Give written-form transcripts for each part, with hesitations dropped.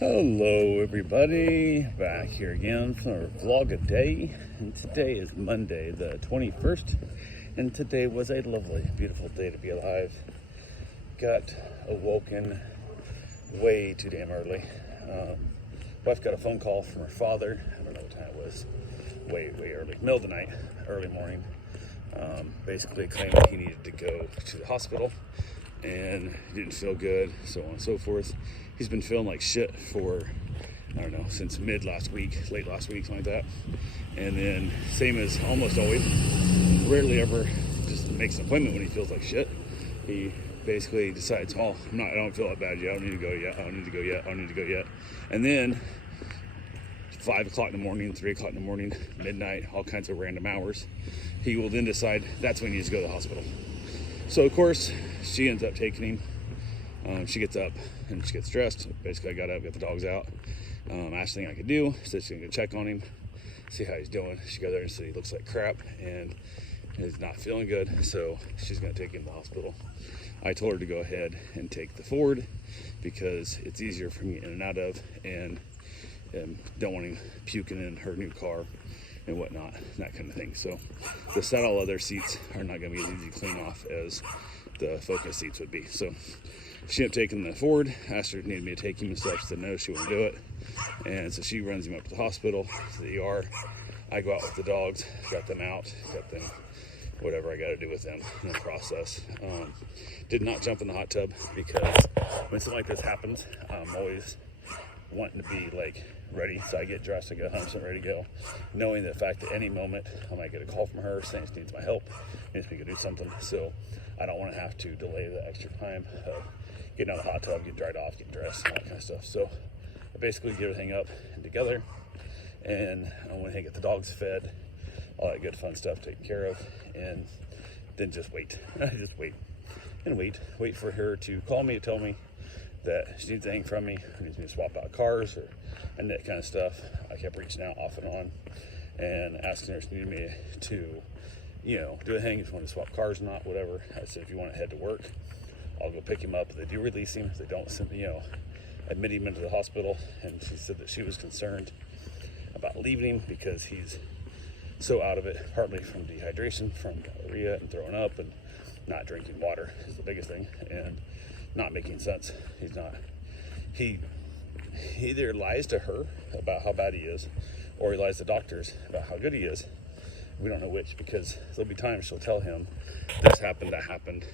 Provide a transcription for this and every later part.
Hello everybody, back here again for our vlog a day, and today is Monday the 21st, and today was a lovely, beautiful day to be alive. Got awoken way too damn early. Wife got a phone call from her father. I don't know what time it was, way early, middle of the night, early morning, basically claiming he needed to go to the hospital and didn't feel good, so on and so forth. He's been feeling like shit for, I don't know, since late last week, something like that. And then, same as almost always, rarely ever just makes an appointment when he feels like shit. He basically decides, I don't feel that bad yet, I don't need to go yet. And then, 5 o'clock in the morning, 3 o'clock in the morning, midnight, all kinds of random hours, he will then decide that's when he needs to go to the hospital. So, of course, she ends up taking him. She gets up and she gets dressed. Basically, I got up, got the dogs out. Asked the thing I could do. Said she's gonna go check on him, see how he's doing. She got there and said he looks like crap and is not feeling good. So she's gonna take him to the hospital. I told her to go ahead and take the Ford because it's easier for me in and out of, and don't want him puking in her new car and whatnot, that kind of thing. So the saddle leather seats are not gonna be as easy to clean off as the Focus seats would be. So she ended up taking the Ford, asked her if she needed me to take him and stuff. She said no, she wouldn't do it. And so she runs him up to the hospital, to the ER. I go out with the dogs, got them out, got them whatever I got to do with them in the process. Did not jump in the hot tub because when something like this happens, I'm always wanting to be like ready. So I get dressed, I get 100% ready to go, knowing the fact that any moment I might get a call from her saying she needs my help, needs me to do something. So I don't want to have to delay the extra time of getting out of the hot tub, getting dried off, getting dressed, and all that kind of stuff. So I basically get everything up and together, and I went and get the dogs fed, all that good fun stuff taken care of, and then just wait. Just wait and wait for her to call me to tell me that she needs anything from me, or needs me to swap out cars, and that kind of stuff. I kept reaching out off and on and asking her if she needed me to, do a thing, if you want to swap cars or not, whatever. I said, if you want to head to work, I'll go pick him up. If they do release him, if they don't send me, admit him into the hospital. And she said that she was concerned about leaving him because he's so out of it, partly from dehydration, from diarrhea and throwing up, and not drinking water is the biggest thing, and not making sense. He either lies to her about how bad he is, or he lies to doctors about how good he is. We don't know which, because there'll be times she'll tell him, this happened, that happened.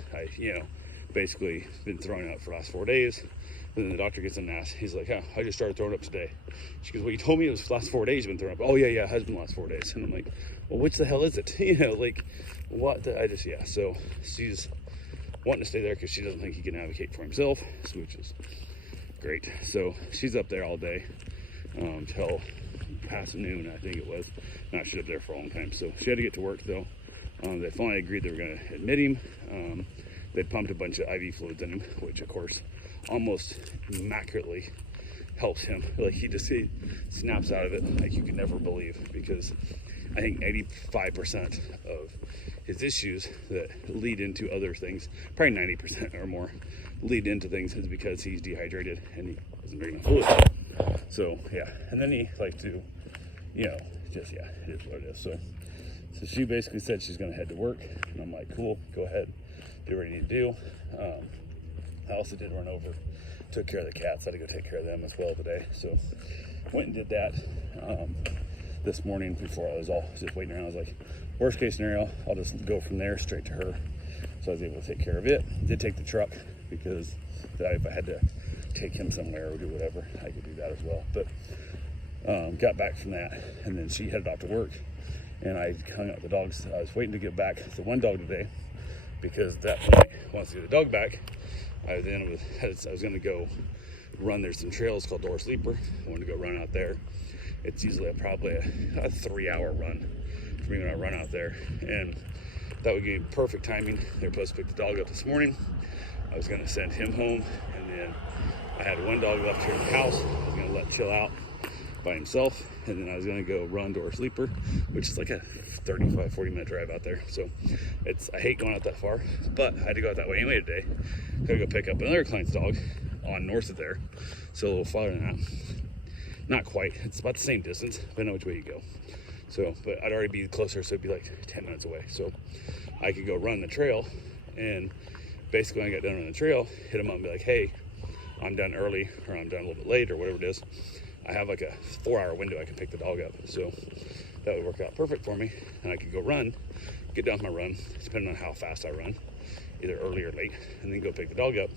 Basically been throwing up for the last 4 days. And then the doctor gets in and asks, he's like, I just started throwing up today. She goes, well, you told me it was the last 4 days you've been throwing up. Oh yeah, it has been the last 4 days. And I'm like, well, which the hell is it? What? So she's wanting to stay there because she doesn't think he can advocate for himself, which is great. So she's up there all day till past noon, I think it was. Now she's up there for a long time. So she had to get to work though. They finally agreed they were going to admit him. They pumped a bunch of IV fluids in him, which of course almost immaculately helps him. Like he snaps out of it like you could never believe, because I think 85% of his issues that lead into other things, probably 90% or more, lead into things is because he's dehydrated and he doesn't drink enough fluid. So yeah, and then he likes to, it is what it is. So she basically said she's going to head to work, and I'm like, cool, go ahead, do what you need to do. I also did run over, took care of the cats. I had to go take care of them as well today. So went and did that this morning before I was just waiting around. I was like, worst case scenario, I'll just go from there straight to her. So I was able to take care of it. Did take the truck because if I had to take him somewhere or do whatever, I could do that as well. But got back from that, and then she headed off to work, and I hung out with the dogs. I was waiting to get back to one dog today, because at that point, once I get the dog back, I was going to go run. There's some trails called Door Sleeper. I wanted to go run out there. It's usually probably a 3-hour run for me when I run out there, and that would give me perfect timing. They were supposed to pick the dog up this morning. I was going to send him home, and then I had one dog left here in the house. I was going to let chill out by himself, and then I was going to go run Door Sleeper, which is like a 35-40 minute drive out there. So I hate going out that far, but I had to go out that way anyway today. Gotta go pick up another client's dog on north of there, so a little farther than that. Not quite. It's about the same distance, but I know which way you go. So, but I'd already be closer, so it'd be like 10 minutes away. So I could go run the trail, and basically when I got done running the trail, hit them up and be like, hey, I'm done early, or I'm done a little bit late, or whatever it is. I have like a 4-hour window I can pick the dog up. So that would work out perfect for me. And I could go run, get done with my run, depending on how fast I run, either early or late, and then go pick the dog up,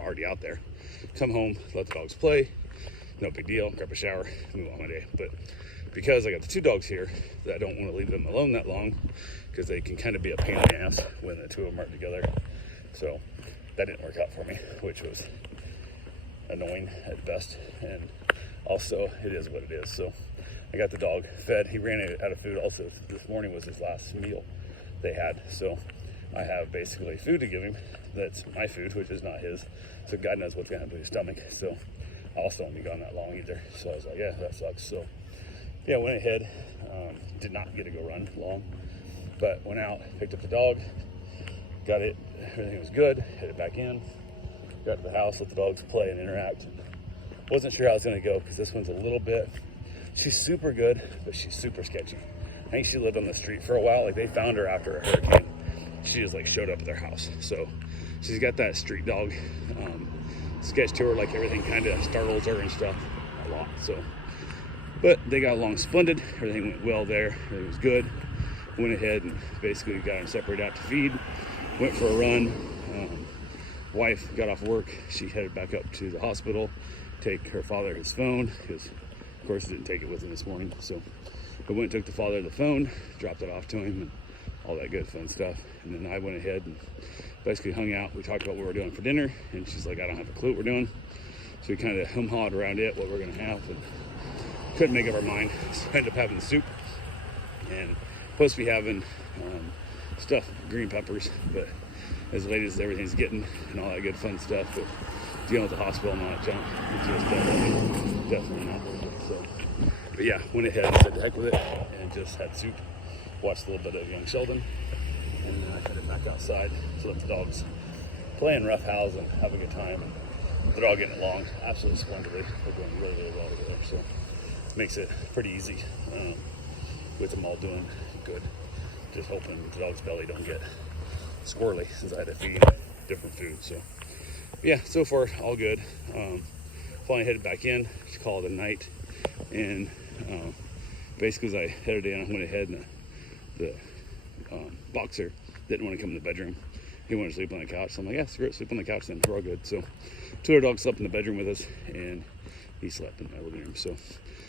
already out there. Come home, let the dogs play, no big deal, grab a shower, move on my day. But because I got the 2 dogs here, I don't want to leave them alone that long, because they can kind of be a pain in the ass when the 2 of them aren't together. So that didn't work out for me, which was annoying at best. And also, it is what it is. So I got the dog fed. He ran out of food. Also, this morning was his last meal they had. So I have basically food to give him. That's my food, which is not his. So God knows what's going to happen to his stomach. So I also won't be gone that long either. So I was like, yeah, that sucks. So yeah, went ahead. Did not get to go run long, but went out, picked up the dog, got it. Everything was good. Headed back in. Got to the house, let the dogs play and interact. Wasn't sure how it was going to go because this one's a little bit, she's super good, but she's super sketchy. I think she lived on the street for a while. Like, they found her after a hurricane. She just like showed up at their house. So she's got that street dog sketch to her, like everything kind of startles her and stuff a lot. So, but they got along splendid. Everything went well there. Everything was good. Went ahead and basically got them separated out to feed. Went for a run. Wife got off work. She headed back up to the hospital, take her father his phone, because of course he didn't take it with him this morning. So I went and took the father the phone, dropped it off to him, and all that good fun stuff. And then I went ahead and basically hung out. We talked about what we're doing for dinner, and she's like, I don't have a clue what we're doing. So we kind of hum-hawed around it, what we're gonna have, and couldn't make up our mind. So I ended up having the soup, and supposed to be having stuffed green peppers, but as late as everything's getting and all that good fun stuff, but dealing with the hospital and all that junk, it's just definitely not worth it. So, but yeah, went ahead and said the heck with it and just had soup, watched a little bit of Young Sheldon, and then I headed back outside to let the dogs play and roughhouse and have a good time. And they're all getting along absolutely splendidly. They're going really, really well together. So makes it pretty easy with them all doing good. Just hoping the dog's belly don't get squirrely since I had to feed different food. So yeah, so far all good. Finally headed back in to call it a night, and basically as I headed in, I went ahead and the boxer didn't want to come in the bedroom. He wanted to sleep on the couch. So I'm like, yeah, screw it, sleep on the couch then, we're all good. So 2 other dogs slept in the bedroom with us, and he slept in my living room. So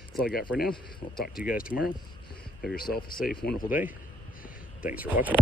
that's all I got for now. I'll talk to you guys tomorrow. Have yourself a safe, wonderful day. Thanks for watching.